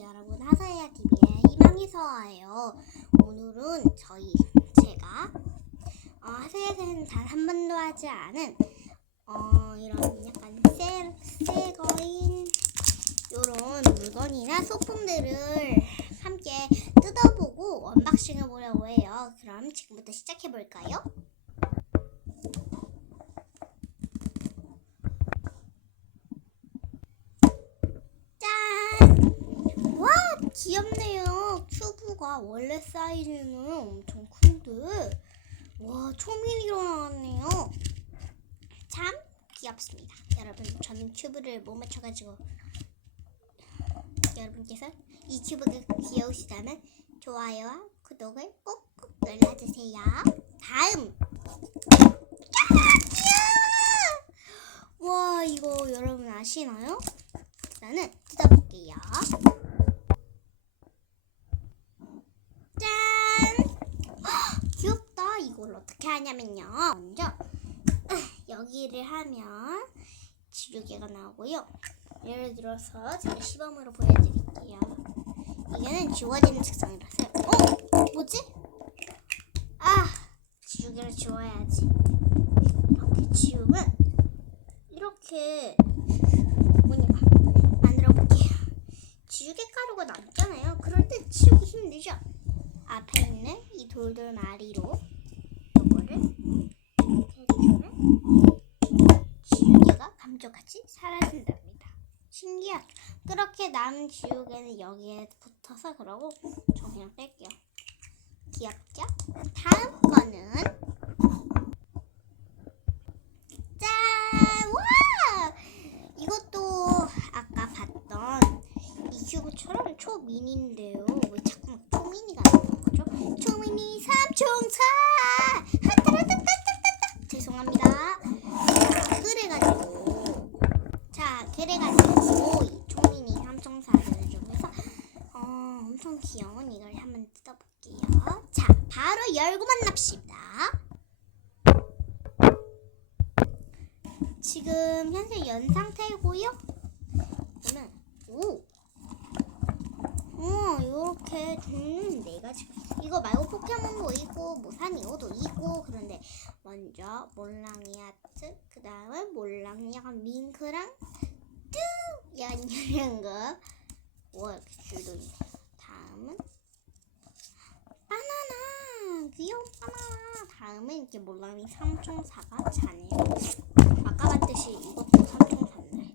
여러분 하사야 TV의 희망이서예요. 오늘은 저희 제가 어, 하사야에서는 단 한 번도 하지 않은 어, 이런 약간 새, 새 거인 이런 물건이나 소품들을 함께 뜯어보고 언박싱 해보려고 해요. 그럼 지금부터 시작해 볼까요? 짠! 와 귀엽네요. 큐브가 원래 사이즈는 엄청 큰데 와 초미니로 나왔네요. 참 귀엽습니다. 여러분 저는 큐브를 못 맞춰가지고 여러분께서 이 큐브가 귀여우시다면 좋아요와 구독을 꼭꼭 눌러주세요. 다음! 와 이거 여러분 아시나요? 일단은 뜯어볼게요. 짠! 헉, 귀엽다. 이걸 어떻게 하냐면요. 먼저 여기를 하면 지우개가 나오고요. 예를 들어서 제가 시범으로 보여드릴게요. 이거는 지워지는 책상이라서요. 어? 뭐지? 아! 지우개를 지워야지. 이렇게 지우면 이렇게 뭐냐 만들어 볼게요. 지우개 가루가 남잖아요. 그럴 때 치우기 힘들죠. 앞에 있는 이 돌돌 마리로 이거를 이렇게 해주면 지우개가 감쪽같이 사라진답니다. 신기하죠? 그렇게 남은 지우개는 여기에 붙어서 그러고 저 그냥 뺄게요. 귀엽죠? 다음 거는 짠! 와! 이것도 아까 봤던 이 큐브처럼 초미니인데요. 왜 자꾸 막 초미니가 나오는 거죠? 초미니 삼총사! 하타라타타타타 죄송합니다. 자, 그래가지고 자, 그래가지고 이 초미니 삼총사를 좀 해서 어, 엄청 귀여운 이걸 한번 뜯어볼게요. 자, 바로 열고 만납시다. 지금 현재 연 상태고요. 그러면 오, 어 이렇게 종류는 네 있어. 이거 말고 포켓몬도 있고 모사니오도 있고 그런데 먼저 몰랑이 아트, 그 다음에 몰랑이 약간 밍크랑 뚜 이런 거. 와 이렇게 줄도 있네. 다음은 바나나. 다음은 이렇게 몰랑이 삼총사가 자네요. 아까 봤듯이 이것도 삼총사인데.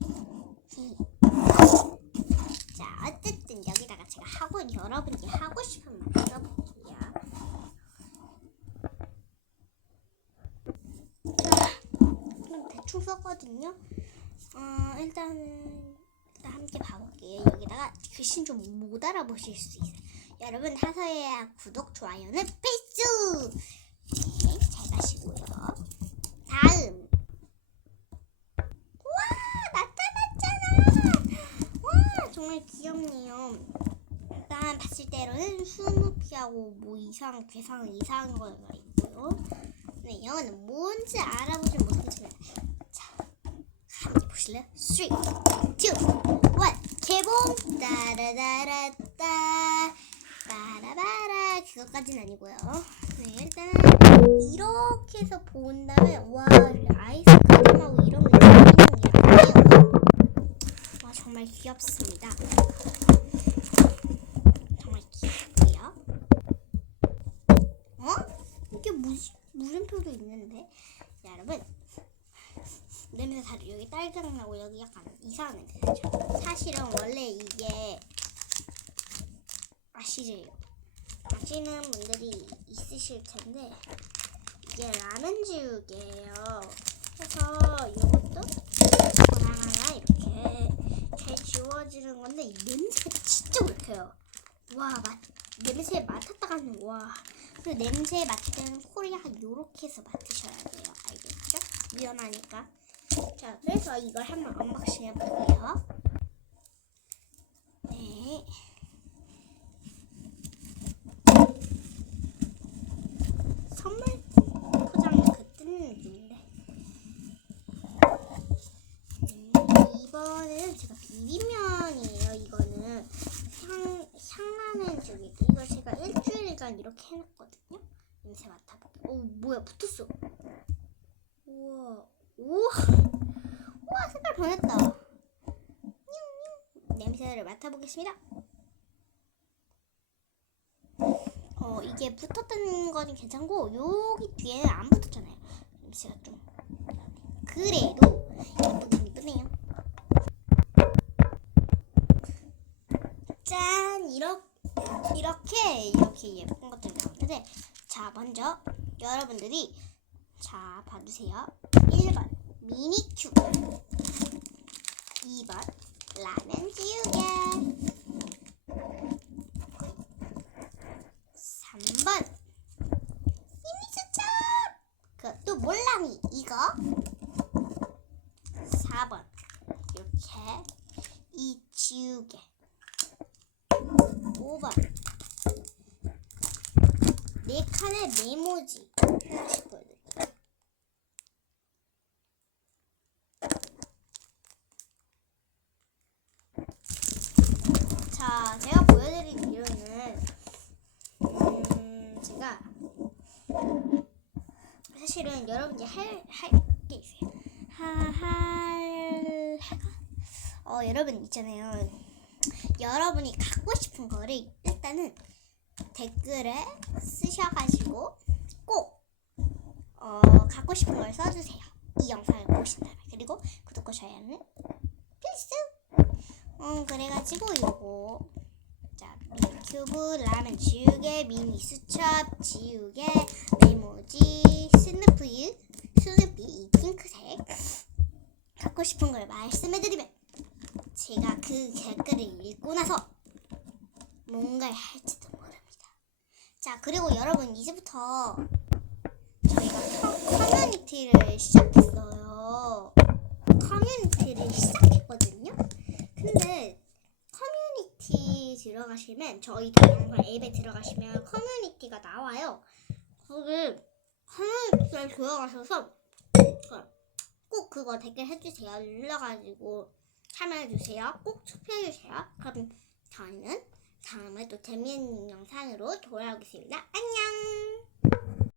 자, 어쨌든 여기다가 제가 하고 여러분이 하고 싶은 말 써볼게요. 좀 대충 썼거든요. 어, 일단은 일단 함께 봐볼게요. 여기다가 글씨 좀못 알아보실 수 있어요. 여러분 하서야 구독 좋아요는 필수. 네, 잘 가시고요. 다음. 와 나타났잖아. 와 정말 귀엽네요. 일단 봤을 때로는 스누피하고 뭐 이상 괴상 이상한 거가 있고요. 네 이거는 뭔지 알아보지 못했지만 자 함께 보실래요? 3, 2, 1 개봉 따라다라따 따라바라 그것까진 아니고요. 네 일단 이렇게 해서 본 다음에 와 아이스 크림하고 이런 게 있네요. 와 정말 귀엽습니다. 정말 귀엽고요. 어? 이게 무슨 물음표도 있는데 자, 여러분 냄새 다르 여기 딸기향 나고 여기 약간 냄새 나죠. 사실은 원래 이게 아시죠? 아시는 분들이 있으실 텐데 이게 라면 지우개예요. 그래서 이것도 하나 하나 이렇게 잘 지워지는 건데 이 냄새가 진짜 울켜요. 와, 맛, 냄새 맡았다가는 와. 그리고 냄새 맡을 때는 약간 요렇게 해서 맡으셔야 돼요. 알겠죠? 위험하니까. 자, 그래서 이걸 한번 언박싱 해볼게요. 네. 선물 포장이 그 뜯는데. 음, 네, 이번에는 제가 비빔면이에요. 이거는 향, 향나는 저기, 이걸 제가 일주일간 이렇게 해놨거든요. 냄새 맡아볼게요. 오, 뭐야, 붙었어. 변했다. 냄새를 맡아보겠습니다. 어 이게 붙었던 거는 괜찮고 여기 뒤에는 안 붙었잖아요. 냄새가 좀 그래도 예쁘긴 예쁘네요. 짠 이렇게 이렇게 이렇게 예쁜 것들이 나오는데 자 먼저 여러분들이 자 봐주세요. 1번 미니큐 2번 라면 지우개. 3번. 이미수첩. 그것도 몰랑이 이거? 4번. 이렇게. 이 지우개. 5번. 네 칸의 메모지 하나씩 보여드릴게요 자, 제가 보여드릴 비료는 음, 제가 사실은 여러분이 할할게 있어요. 하할? 어, 여러분 있잖아요. 여러분이 갖고 싶은 거를 일단은 댓글에 쓰셔가지고 꼭 어, 갖고 싶은 걸 써주세요. 이 영상을 보신 다음에 그리고 구독과 좋아요는 필수. 음 그래가지고 요거 자 큐브 라면 지우개 미니 수첩 지우개 메모지 스누피 스누피 이 핑크색 갖고 싶은 걸 말씀해드리면 제가 그 댓글을 읽고 나서 뭔가를 할지도 모릅니다. 자 그리고 여러분 이제부터 저희가 커- 커뮤니티를 시작했어요. 커뮤니티를 시작했거든요. 근데 커뮤니티 들어가시면 저희 동영상 앱에 들어가시면 커뮤니티가 나와요. 거기 커뮤니티에 들어가셔서 꼭 그거 댓글 해주세요. 눌러가지고 참여해주세요. 꼭 투표해주세요. 그럼 저는 다음에 또 재미있는 영상으로 돌아오겠습니다. 안녕!